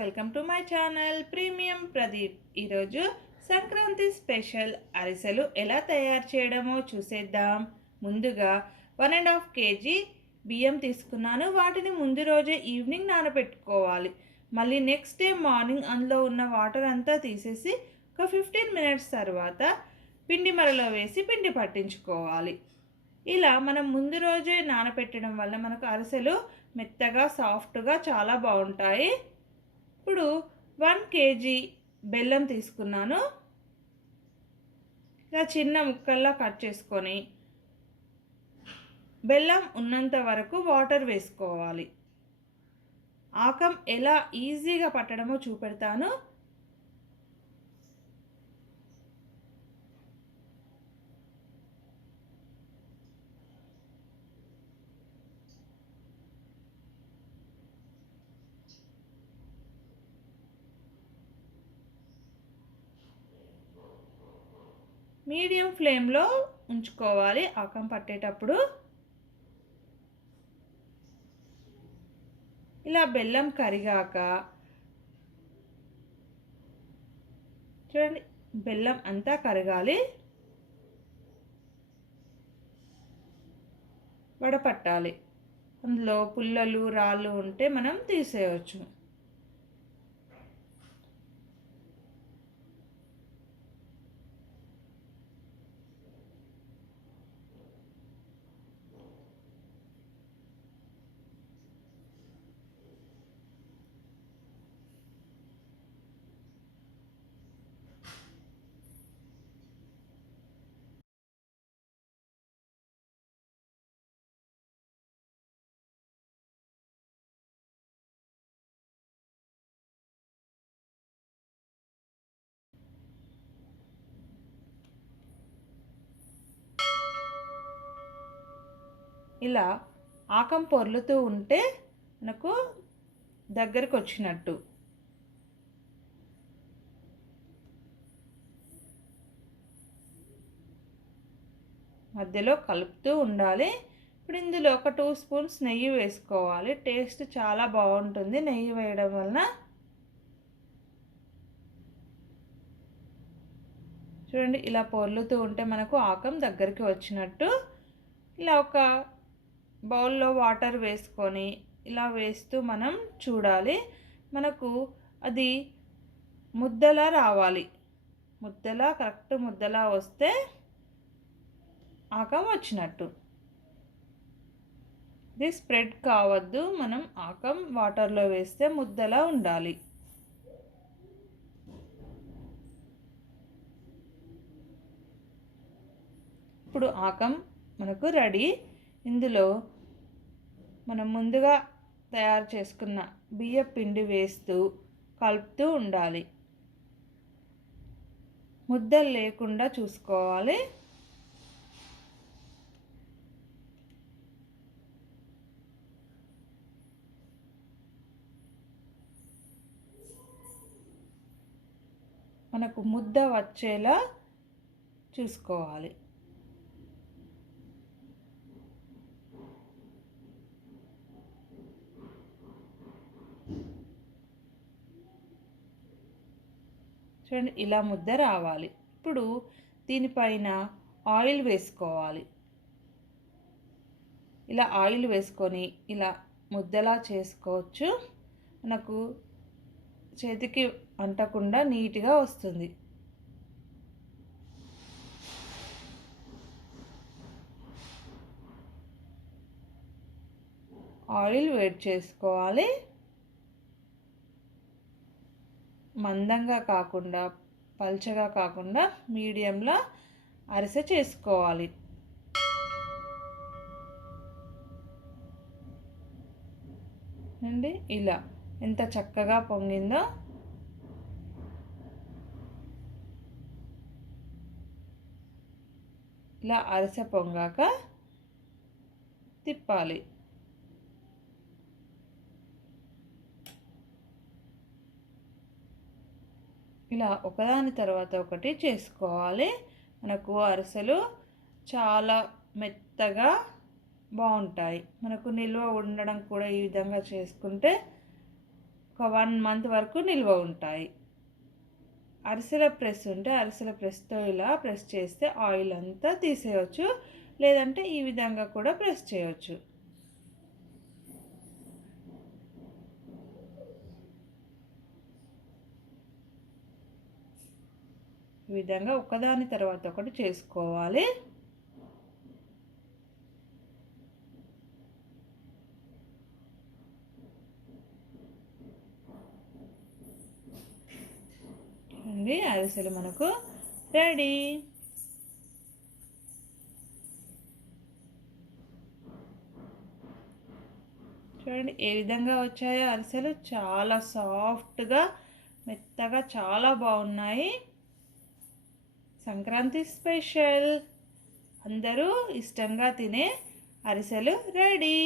Welcome to my channel premium Pradeep. ఈరోజు Sankranti special అరిసెలు ఎలా తయారు చేయడమో చూసేద్దాం. ముందుగా 1.5 kg బియ్యం తీసుకున్నాను. వాటిని ముందు రోజే ఈవినింగ్ నానబెట్టుకోవాలి. మళ్ళీ నెక్స్ట్ డే మార్నింగ్ అందులో ఉన్న వాటర్ అంతా తీసేసి ఒక 15 minutes తర్వాత పిండి మరలో వేసి పిండి పట్టించుకోవాలి. ఇలా మనం ముందు రోజే నానబెట్టడం వల్ల మనకు అరిసెలు మెత్తగా సాఫ్ట్గా చాలా బాగుంటాయి. ఇప్పుడు 1 kg బెల్లం తీసుకున్నాను. ఇలా చిన్న ముక్కల్లా కట్ చేసుకొని బెల్లం ఉన్నంత వరకు వాటర్ వేసుకోవాలి. ఆకం ఎలా ఈజీగా పట్టడమో చూపెడతాను. మీడియం ఫ్లేమ్లో ఉంచుకోవాలి ఆకం పట్టేటప్పుడు. ఇలా బెల్లం కరిగాక చూడండి, బెల్లం అంతా కరగాలి, వడపట్టాలి. అందులో పుల్లలు రాళ్ళు ఉంటే మనం తీసేయవచ్చు. ఇలా ఆకం పొర్లుతూ ఉంటే మనకు దగ్గరికి వచ్చినట్టు. మధ్యలో కలుపుతూ ఉండాలి. ఇప్పుడు ఇందులో ఒక 2 spoons నెయ్యి వేసుకోవాలి. టేస్ట్ చాలా బాగుంటుంది నెయ్యి వేయడం వలన. చూడండి, ఇలా పొర్లుతూ ఉంటే మనకు ఆకం దగ్గరికి వచ్చినట్టు. ఇలా ఒక బౌల్లో వాటర్ వేసుకొని ఇలా వేస్తూ మనం చూడాలి. మనకు అది ముద్దలా రావాలి. ముద్దలా, కరెక్ట్ ముద్దలా వస్తే ఆకం వచ్చినట్టు. ఇది స్ప్రెడ్ కావద్దు, మనం ఆకం వాటర్లో వేస్తే ముద్దలా ఉండాలి. ఇప్పుడు ఆకం మనకు రెడీ. ఇందులో మనం ముందుగా తయారు చేసుకున్న బియ్య పిండి వేస్తూ కలుపుతూ ఉండాలి. ముద్దలు లేకుండా చూసుకోవాలి. మనకు ముద్ద వచ్చేలా చూసుకోవాలి. చూడండి, ఇలా ముద్ద రావాలి. ఇప్పుడు దీనిపైన ఆయిల్ వేసుకోవాలి. ఇలా ఆయిల్ వేసుకొని ఇలా ముద్దలా చేసుకోవచ్చు. మనకు చేతికి అంటకుండా నీట్గా వస్తుంది. ఆయిల్ వేడి చేసుకోవాలి. మందంగా కాకుండా పల్చగా కాకుండా మీడియంలో అరిసె చేసుకోవాలి. అండి, ఇలా ఎంత చక్కగా పొంగిందో. ఇలా అరిసె పొంగాక తిప్పాలి. ఇలా ఒకదాని తర్వాత ఒకటి చేసుకోవాలి. మనకు అరిసెలు చాలా మెత్తగా బాగుంటాయి. మనకు నిల్వ ఉండడం కూడా ఈ విధంగా చేసుకుంటే ఒక 1 మంత్ వరకు నిల్వ ఉంటాయి. అరిసెల ప్రెస్ ఉంటే అరిసెల ప్రెస్తో ఇలా ప్రెస్ చేస్తే ఆయిల్ అంతా తీసేయచ్చు, లేదంటే ఈ విధంగా కూడా ప్రెస్ చేయొచ్చు. ఈ విధంగా ఒకదాని తర్వాత ఒకటి చేసుకోవాలి. చూడండి, అరిసెలు మనకు రెడీ. చూడండి ఏ విధంగా వచ్చాయో అరిసెలు, చాలా సాఫ్ట్గా మెత్తగా చాలా బాగున్నాయి. సంక్రాంతి స్పెషల్, అందరూ ఇష్టంగా తినే అరిసెలు రెడీ.